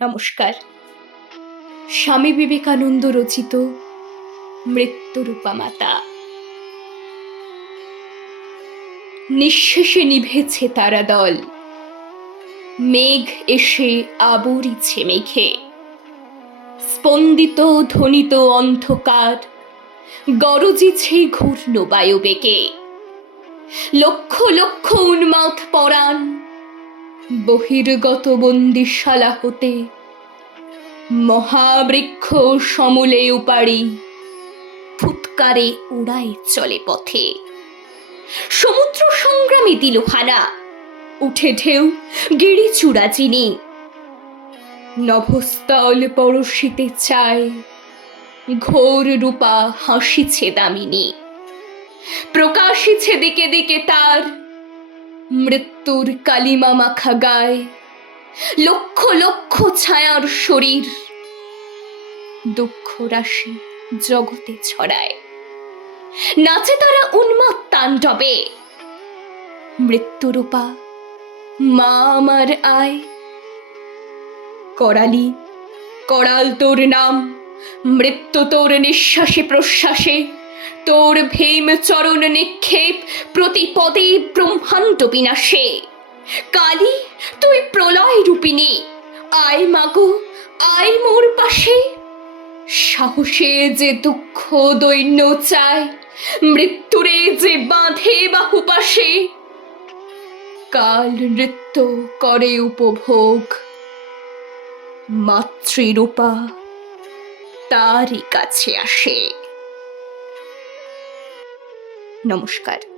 নমস্কার। স্বামী বিবেকানন্দ রচিত মৃত্যুরূপা মাতা নিঃশেষে নিভেছে তারা দল। মেঘ এসে আবরিছে মেঘে। স্পন্দিত ধ্বনিত অন্ধকার গরজিছে ঘূর্ণ বায়ুবেগে লক্ষ লক্ষ উন্মাদ পরাণ বহির্গত বন্দিশালা হতে মহাবৃক্ষ সমূলে উপাড়ি ফুৎকারে উড়াই চলে পথে। সমুদ্র সংগ্রামে দিল হানা উঠে ঢেউ গিড়ি চূড়া চিনি। নভস্থল পরশিতে চায়, ঘোর রূপা হাসিছে দামিনী। প্রকাশিছে দিকে দিকে তার মৃত্যুর কালিমা মাখা গায়, লক্ষ লক্ষ ছায়ার শরীর দুঃখ রাশি জগতে ছড়ায়। নাচে তারা উন্মাদ তাণ্ডবে। মৃত্যুরূপা, মা আমার আয়। করালি, করাল তোর নাম, মৃত্যু তোর নিঃশ্বাসে প্রশ্বাসে। তোর ভীম চরণ নিক্ষেপ প্রতি পদে ব্রহ্মাণ্ড বিনাশে। কালী, তুই প্রলয় রূপিণী। আয় মাগো, আয় মোর পাশে। সাহসে যে দুঃখ দৈন্য চায়, মৃত্যুরে যে বাঁধে বাহু পাশে। কাল নৃত্য করে উপভোগ। মাতৃরূপা তারই কাছে আসে। নমস্কার।